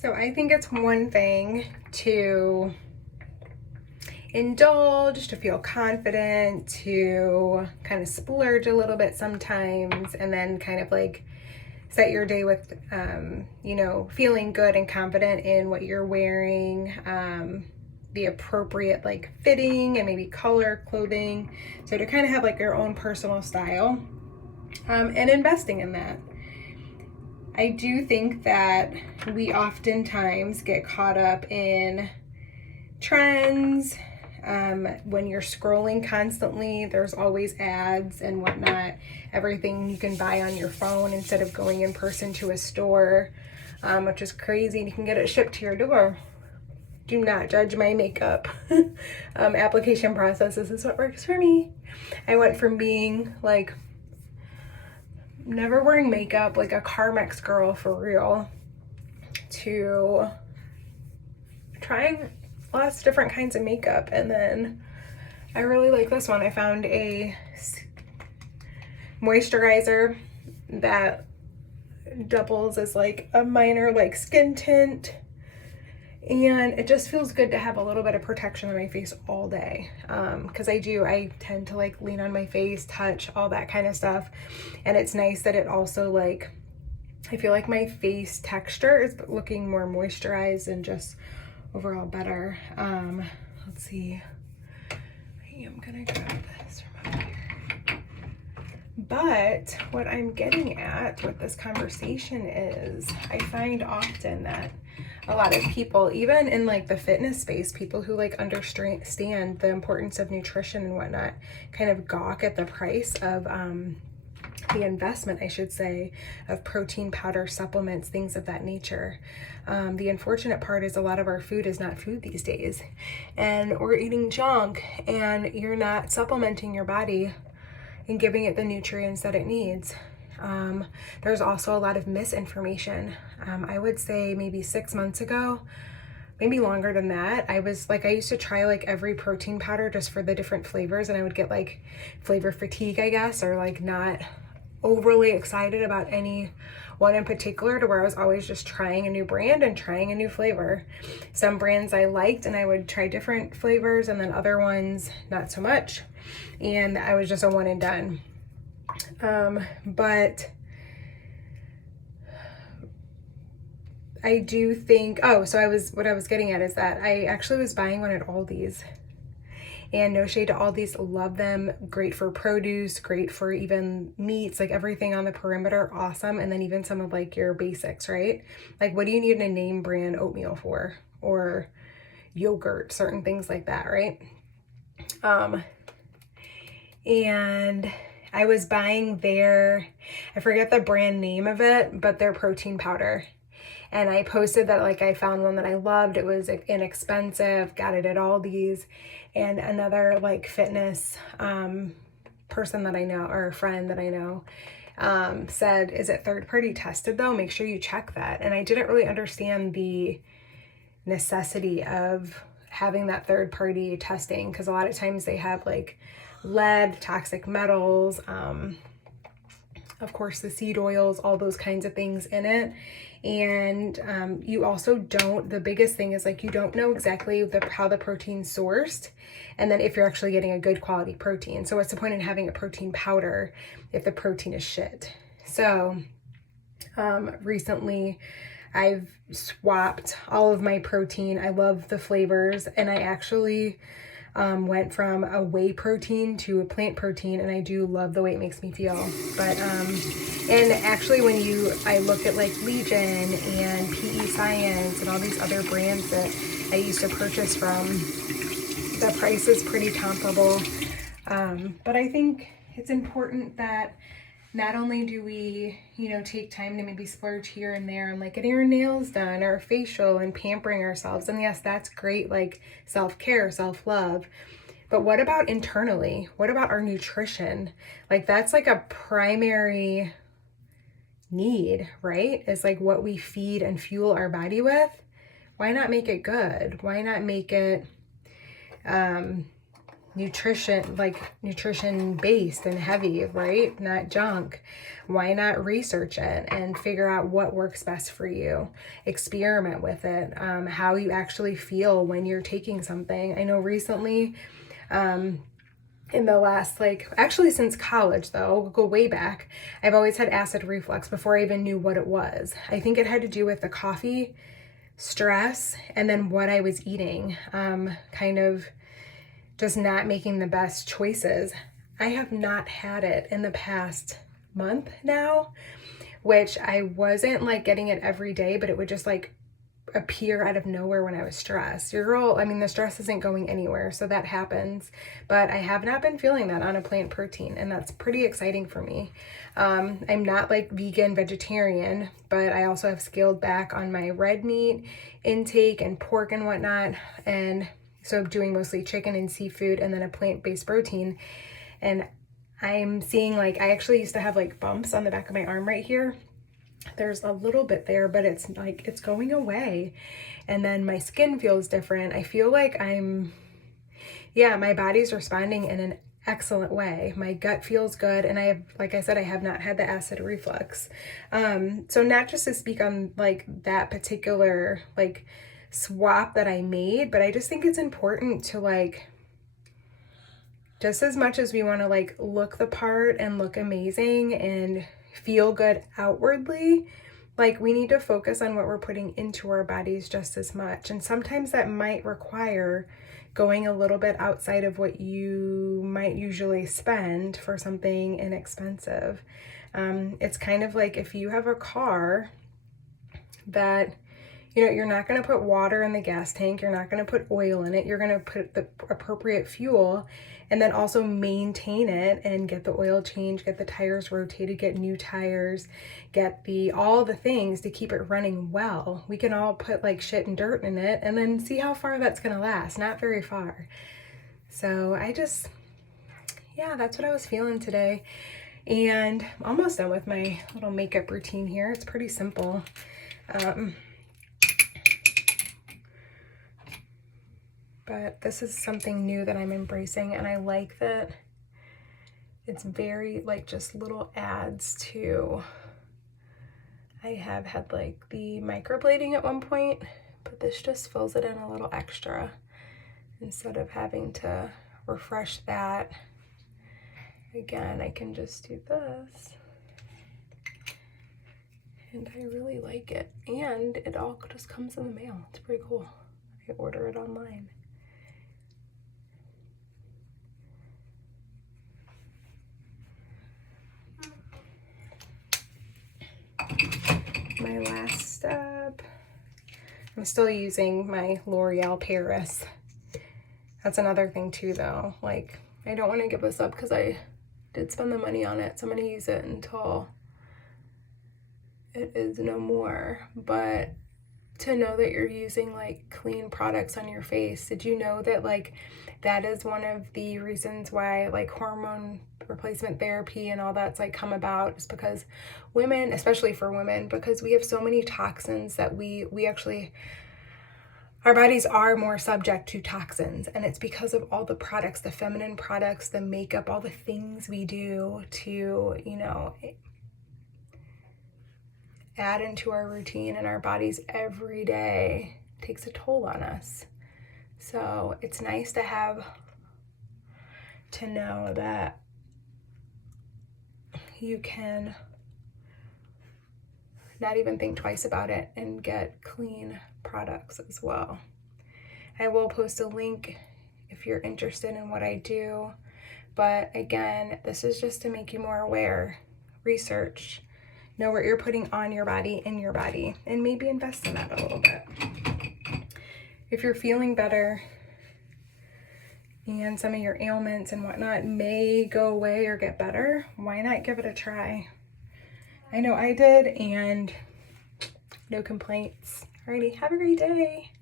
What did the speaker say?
So I think it's one thing to indulge, to feel confident, to kind of splurge a little bit sometimes, and then kind of like set your day with, you know, feeling good and confident in what you're wearing, the appropriate like fitting and maybe color clothing. So to kind of have like your own personal style, and investing in that. I do think that we oftentimes get caught up in trends. When you're scrolling constantly, there's always ads and whatnot. Everything you can buy on your phone instead of going in person to a store, which is crazy. And you can get it shipped to your door. Do not judge my makeup application process. This is what works for me. I went from being like never wearing makeup, like a Carmex girl for real, to trying lots of different kinds of makeup. And then I really like this one. I found a moisturizer that doubles as like a minor like skin tint, and it just feels good to have a little bit of protection on my face all day, because I tend to like lean on my face, touch, all that kind of stuff. And it's nice that it also like, I feel like my face texture is looking more moisturized and just overall better. Let's see, I am gonna grab this from over here. But what I'm getting at with this conversation is I find often that a lot of people, even in like the fitness space, people who like understand the importance of nutrition and whatnot, kind of gawk at the price of the investment, I should say, of protein powder, supplements, things of that nature. The unfortunate part is a lot of our food is not food these days, and we're eating junk, and you're not supplementing your body and giving it the nutrients that it needs. There's also a lot of misinformation. I would say maybe 6 months ago, maybe longer than that, I used to try like every protein powder just for the different flavors, and I would get like flavor fatigue, I guess, or like not overly excited about any one in particular, to where I was always just trying a new brand and trying a new flavor. Some brands I liked and I would try different flavors, and then other ones not so much, and I was just a one and done. But I do think, what I was getting at is that I actually was buying one at Aldi's. And no shade to Aldi's, love them. Great for produce, great for even meats, like everything on the perimeter, awesome. And then even some of like your basics, right? Like what do you need a name brand oatmeal for? Or yogurt, certain things like that, right? And I was buying I forget the brand name of it, but their protein powder. And I posted that like I found one that I loved. It was inexpensive, got it at Aldi's. And another like fitness person that I know, or friend that I know, said, is it third party tested though? Make sure you check that. And I didn't really understand the necessity of having that third party testing, because a lot of times they have like lead, toxic metals, of course the seed oils, all those kinds of things in it. And you also the biggest thing is like you don't know exactly how the protein's sourced, and then if you're actually getting a good quality protein. So what's the point in having a protein powder if the protein is shit? So recently I've swapped all of my protein. I love the flavors, and I actually went from a whey protein to a plant protein, and I do love the way it makes me feel. But and actually I look at like Legion and PE Science and all these other brands that I used to purchase from, the price is pretty comparable. But I think it's important that not only do we, take time to maybe splurge here and there and like getting our nails done or facial and pampering ourselves. And yes, that's great, like self-care, self-love. But what about internally? What about our nutrition? Like that's like a primary need, right? It's like what we feed and fuel our body with. Why not make it good? Why not make it nutrition based and heavy, right? Not junk. Why not research it and figure out what works best for you? Experiment with it, how you actually feel when you're taking something. I know recently, in the last, actually since college though, we'll go way back, I've always had acid reflux before I even knew what it was. I think it had to do with the coffee, stress, and then what I was eating, kind of just not making the best choices. I have not had it in the past month now, which I wasn't like getting it every day, but it would just like appear out of nowhere when I was stressed. Your girl, I mean, the stress isn't going anywhere, so that happens, but I have not been feeling that on a plant protein, and that's pretty exciting for me. I'm not like vegan, vegetarian, but I also have scaled back on my red meat intake and pork and whatnot, and so I'm doing mostly chicken and seafood and then a plant-based protein. And I'm seeing like, I actually used to have like bumps on the back of my arm right here. There's a little bit there, but it's like, it's going away. And then my skin feels different. I feel like my body's responding in an excellent way. My gut feels good. And I have, like I said, I have not had the acid reflux. So not just to speak on like that particular like swap that I made, but I just think it's important to like, just as much as we want to like look the part and look amazing and feel good outwardly, like we need to focus on what we're putting into our bodies just as much. And sometimes that might require going a little bit outside of what you might usually spend for something inexpensive. It's kind of like if you have a car that, you know, you're not going to put water in the gas tank, you're not going to put oil in it, you're going to put the appropriate fuel, and then also maintain it and get the oil change, get the tires rotated, get new tires, get all the things to keep it running well. We can all put like shit and dirt in it and then see how far that's going to last. Not very far. So that's what I was feeling today. And I'm almost done with my little makeup routine here. It's pretty simple. But this is something new that I'm embracing, and I like that it's very like just little adds to, I have had like the microblading at one point, but this just fills it in a little extra instead of having to refresh that. Again, I can just do this, and I really like it, and it all just comes in the mail. It's pretty cool. I order it online. My last step, I'm still using my L'Oreal Paris. That's another thing too though, like I don't want to give this up because I did spend the money on it, so I'm going to use it until it is no more. But to know that you're using like clean products on your face, did you know that like that is one of the reasons why like hormone replacement therapy and all that's like come about, is because women, especially for women, because we have so many toxins that we actually, our bodies are more subject to toxins, and it's because of all the products, the feminine products, the makeup, all the things we do to, you know, add into our routine and our bodies every day. It takes a toll on us. So it's nice to know that you can not even think twice about it and get clean products as well. I will post a link if you're interested in what I do, but again, this is just to make you more aware. Research, know what you're putting on your body, in your body, and maybe invest in that a little bit. If you're feeling better and some of your ailments and whatnot may go away or get better, why not give it a try? I know I did, and no complaints. Alrighty, have a great day.